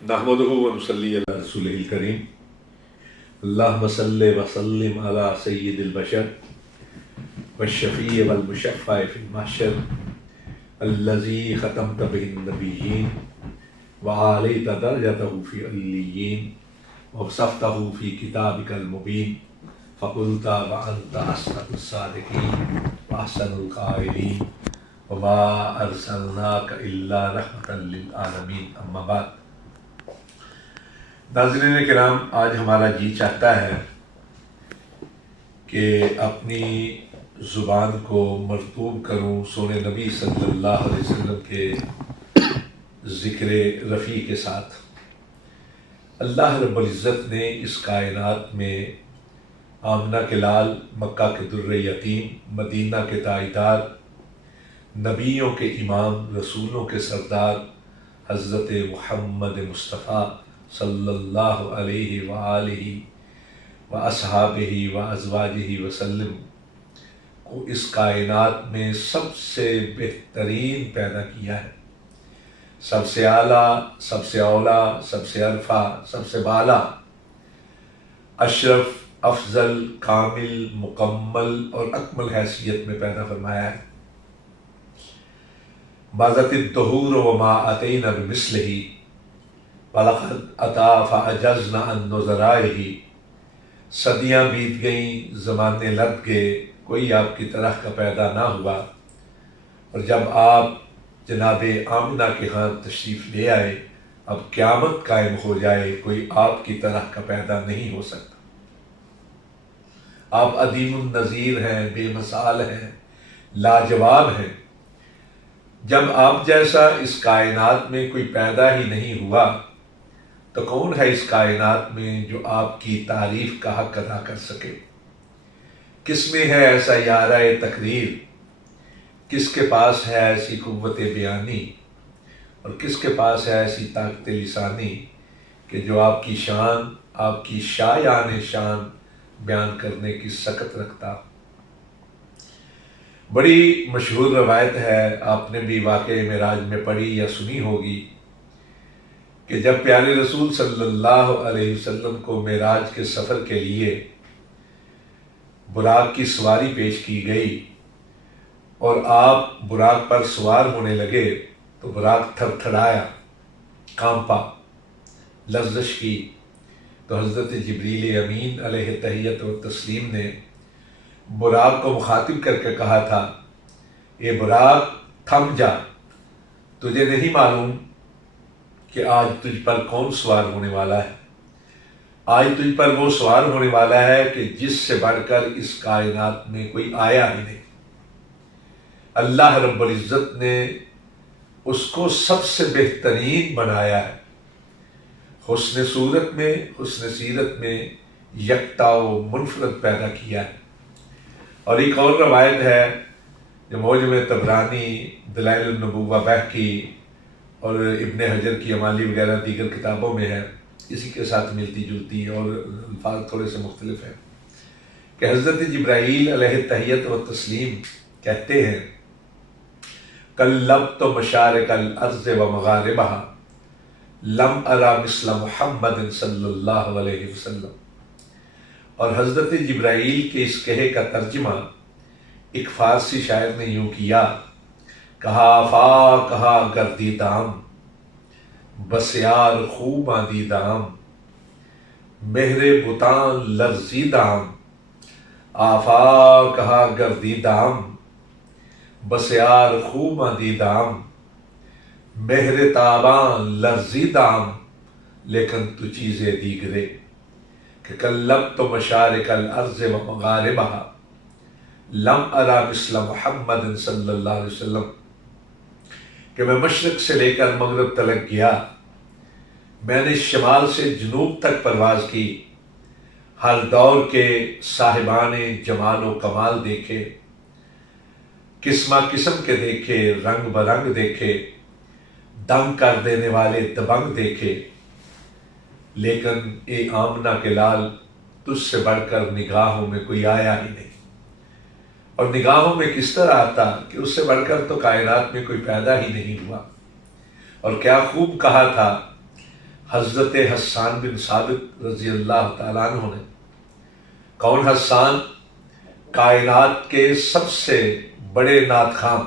نحمدہ و نصلی علی رسولہ الکریم اللہم صلی وسلم علی سید البشر والشفیع والمشفع فی المحشر الذی ختمت بہ النبیین وعالیت درجتہ فی علیین ووصفتہ فی کتابک المبین فقلت وانت اصدق الصادقین واحسن القائلین وما ارسلناک الا رحمۃ للعالمین اما بعد۔ ناظرین کرام، آج ہمارا جی چاہتا ہے کہ اپنی زبان کو مرطوب کروں سونے نبی صلی اللہ علیہ وسلم کے ذکر رفیع کے ساتھ۔ اللہ رب العزت نے اس کائنات میں آمنہ کے لال، مکہ کے در یتیم، مدینہ کے تاجدار، نبیوں کے امام، رسولوں کے سردار حضرت محمد مصطفیٰ صلی اللہ علیہ وآلہ واصحابہ وازواجہ وسلم کو اس کائنات میں سب سے بہترین پیدا کیا ہے، سب سے اعلیٰ، سب سے اولیٰ، سب سے عرفہ، سب سے بالا، اشرف، افضل، کامل، مکمل اور اکمل حیثیت میں پیدا فرمایا ہے۔ بازت الدہور وما اتینا بمثلہ وَلَقَدْ أَتَا فَأَجَزْنَا عَنْ نُظَرَائِهِ۔ صدیاں بیت گئیں، زمانے لٹ گئے، کوئی آپ کی طرح کا پیدا نہ ہوا، اور جب آپ جناب آمنہ کے ہاں تشریف لے آئے، اب قیامت قائم ہو جائے، کوئی آپ کی طرح کا پیدا نہیں ہو سکتا۔ آپ عدیم النظیر ہیں، بے مثال ہیں، لاجواب ہیں۔ جب آپ جیسا اس کائنات میں کوئی پیدا ہی نہیں ہوا تو کون ہے اس کائنات میں جو آپ کی تعریف کا حق ادا کر سکے؟ کس میں ہے ایسا یارہ تقریر، کس کے پاس ہے ایسی قوت بیانی، اور کس کے پاس ہے ایسی طاقت لسانی کہ جو آپ کی شان، آپ کی شایان شان بیان کرنے کی سکت رکھتا۔ بڑی مشہور روایت ہے، آپ نے بھی واقعہ معراج میں پڑھی یا سنی ہوگی، کہ جب پیارے رسول صلی اللہ علیہ وسلم کو معراج کے سفر کے لیے براق کی سواری پیش کی گئی اور آپ براق پر سوار ہونے لگے تو براق تھر تھڑایا، کانپا، لرزش کی، تو حضرت جبریل امین علیہ تحیت و تسلیم نے براق کو مخاطب کر کے کہا تھا، اے براق تھم جا، تجھے نہیں معلوم کہ آج تجھ پر کون سوار ہونے والا ہے؟ آج تجھ پر وہ سوار ہونے والا ہے کہ جس سے بڑھ کر اس کائنات میں کوئی آیا ہی نہیں۔ اللہ رب العزت نے اس کو سب سے بہترین بنایا ہے، حسن صورت میں، حسن سیرت میں یکتا و منفرد پیدا کیا ہے۔ اور ایک اور روایت ہے جو معجم طبرانی، دلائل النبوہ بہقی اور ابن حجر کی امالی وغیرہ دیگر کتابوں میں ہے، اسی کے ساتھ ملتی جلتی ہے اور الفاظ تھوڑے سے مختلف ہیں، کہ حضرت جبرائیل علیہ تحیت و تسلیم کہتے ہیں، قلبت مشارق الارض و مغاربہا لم ارى مثل محمد صلی اللہ علیہ وسلم۔ اور حضرت جبرائیل کے اس کہے کا ترجمہ ایک فارسی شاعر نے یوں کیا، کہا فا کہا گردی دام بسیار خوب آدی دام، مہر بتان لرزی دام، آفا کہا گردی دام بسیار خوب آدی دام، مہر تابان لرزی دام، لیکن تو چیزیں دیگرے، کہ کلبت مشارق الارض و مغاربہا لم ارى مثل محمد صلی اللہ علیہ وسلم، کہ میں مشرق سے لے کر مغرب تلک گیا، میں نے شمال سے جنوب تک پرواز کی، ہر دور کے صاحبان جمال و کمال دیکھے، قسمہ قسم کے دیکھے، رنگ برنگ دیکھے، دم کر دینے والے دبنگ دیکھے، لیکن اے آمنہ کے لال، تجھ سے بڑھ کر نگاہوں میں کوئی آیا ہی نہیں۔ اور نگاہوں میں کس طرح آتا کہ اس سے بڑھ کر تو کائنات میں کوئی پیدا ہی نہیں ہوا۔ اور کیا خوب کہا تھا، حضرت حسان بن ثابت رضی اللہ تعالیٰ عنہ نے۔ کون حسان؟ کائنات کے سب سے بڑے نعت خواں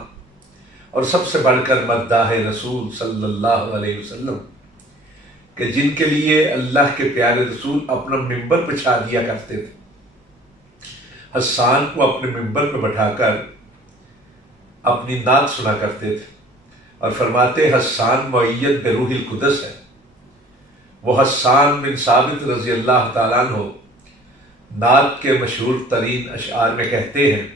اور سب سے بڑھ کر مداح رسول صلی اللہ علیہ وسلم، کہ جن کے لیے اللہ کے پیارے رسول اپنا ممبر بچھا دیا کرتے تھے۔ حسان کو اپنے ممبر پہ بٹھا کر اپنی نعت سنا کرتے تھے اور فرماتے حسان مؤید بروح القدس ہے۔ وہ حسان بن ثابت رضی اللہ تعالیٰ عنہ نعت کے مشہور ترین اشعار میں کہتے ہیں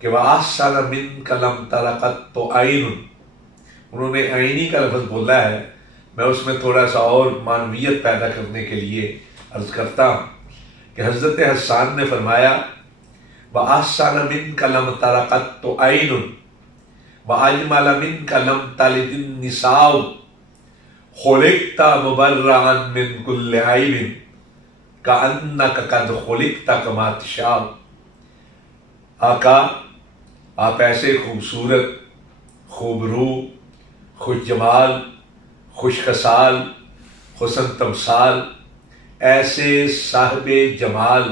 کہ وَأَحْسَنَ مِنْكَ لَمْ تَرَ قَطُّ عَيْنٌ۔ انہوں نے عینی کا لفظ بولا ہے، میں اس میں تھوڑا سا اور معنویت پیدا کرنے کے لیے عرض کرتا ہوں کہ حضرت حسان نے فرمایا وَأَحْسَنَ مِنْكَ لَمْ تَرَ قَطُّ عَيْنٌ وَأَجْمَلَ مِنْكَ لَمْ تَلِدِ النِّسَاءُ خُلِقْتَ مُبَرَّأً مِنْ كُلِّ عَيْبٍ كَأَنَّكَ قَدْ خُلِقْتَ كَمَا تَشَاءُ۔ آقا آپ ایسے خوبصورت، خوب روح، خوش جمال، خوش خصال، حسن تمثال، ایسے صاحب جمال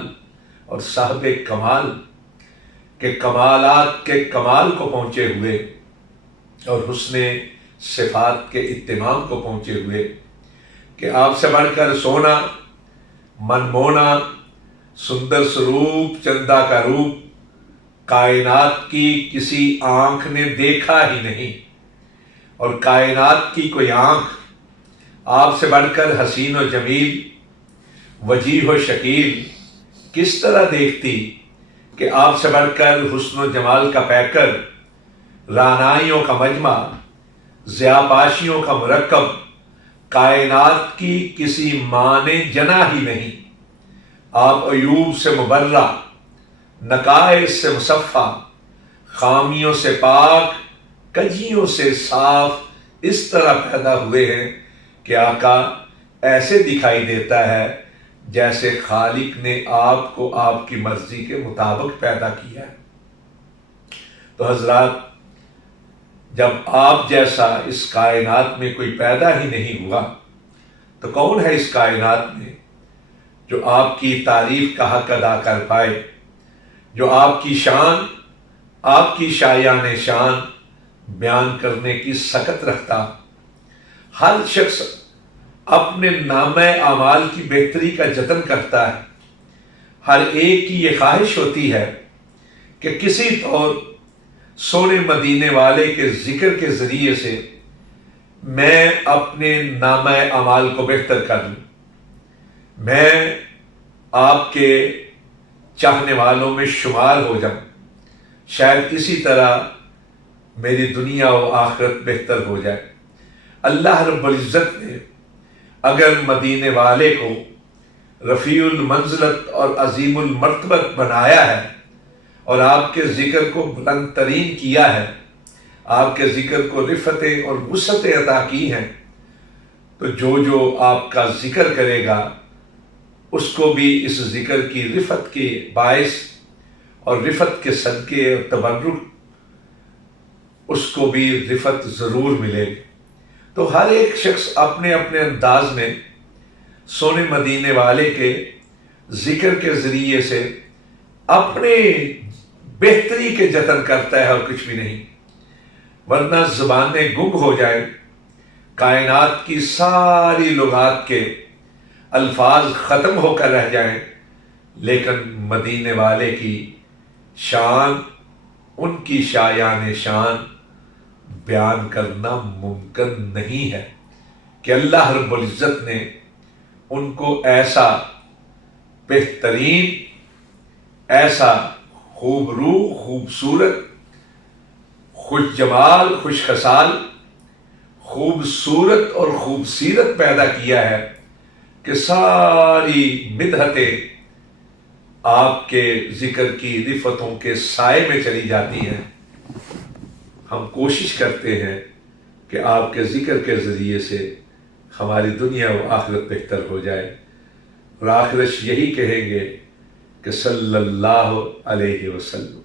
اور صاحب کمال کے کمالات کے کمال کو پہنچے ہوئے اور حسن صفات کے اتمام کو پہنچے ہوئے، کہ آپ سے بڑھ کر سونا، منمونا، سندر سروپ، چندہ کا روپ کائنات کی کسی آنکھ نے دیکھا ہی نہیں، اور کائنات کی کوئی آنکھ آپ سے بڑھ کر حسین و جمیل، وجیح و شکیل کس طرح دیکھتی، کہ آپ سے بڑھ کر حسن و جمال کا پیکر، رعنائیوں کا مجمع، ضیاءپاشیوں کا مرکب کائنات کی کسی ماں نے جنا ہی نہیں۔ آپ عیوب سے مبرہ، نقائص سے مصفہ، خامیوں سے پاک، کجیوں سے صاف اس طرح پیدا ہوئے ہیں کہ آقا ایسے دکھائی دیتا ہے جیسے خالق نے آپ کو آپ کی مرضی کے مطابق پیدا کیا ہے۔ تو حضرات، جب آپ جیسا اس کائنات میں کوئی پیدا ہی نہیں ہوا تو کون ہے اس کائنات میں جو آپ کی تعریف کا حق ادا کر پائے، جو آپ کی شان، آپ کی شایان شان بیان کرنے کی سکت رکھتا۔ ہر شخص اپنے نامہ اعمال کی بہتری کا جتن کرتا ہے، ہر ایک کی یہ خواہش ہوتی ہے کہ کسی طور سونے مدینے والے کے ذکر کے ذریعے سے میں اپنے نامہ اعمال کو بہتر کر لوں، میں آپ کے چاہنے والوں میں شمار ہو جاؤں، شاید اسی طرح میری دنیا و آخرت بہتر ہو جائے۔ اللہ رب العزت نے اگر مدینے والے کو رفیع المنزلت اور عظیم المرتبت بنایا ہے اور آپ کے ذکر کو بلند ترین کیا ہے، آپ کے ذکر کو رفتیں اور وسعتیں عطا کی ہیں، تو جو آپ کا ذکر کرے گا اس کو بھی اس ذکر کی رفت کے باعث اور رفت کے صدقے اور تبرک اس کو بھی رفت ضرور ملے گی۔ تو ہر ایک شخص اپنے اپنے انداز میں سونے مدینے والے کے ذکر کے ذریعے سے اپنے بہتری کے جتن کرتا ہے اور کچھ بھی نہیں، ورنہ زبانیں گنگ ہو جائیں، کائنات کی ساری لغات کے الفاظ ختم ہو کر رہ جائیں، لیکن مدینے والے کی شان، ان کی شایان شان بیان کرنا ممکن نہیں ہے کہ اللہ رب العزت نے ان کو ایسا بہترین، ایسا خوب روح، خوبصورت، خوش جمال، خوش خصال، خوبصورت اور خوبصیرت پیدا کیا ہے کہ ساری مدحتیں آپ کے ذکر کی رفتوں کے سائے میں چلی جاتی ہیں۔ ہم کوشش کرتے ہیں کہ آپ کے ذکر کے ذریعے سے ہماری دنیا و آخرت بہتر ہو جائے، اور آخرش یہی کہیں گے کہ صلی اللہ علیہ وسلم۔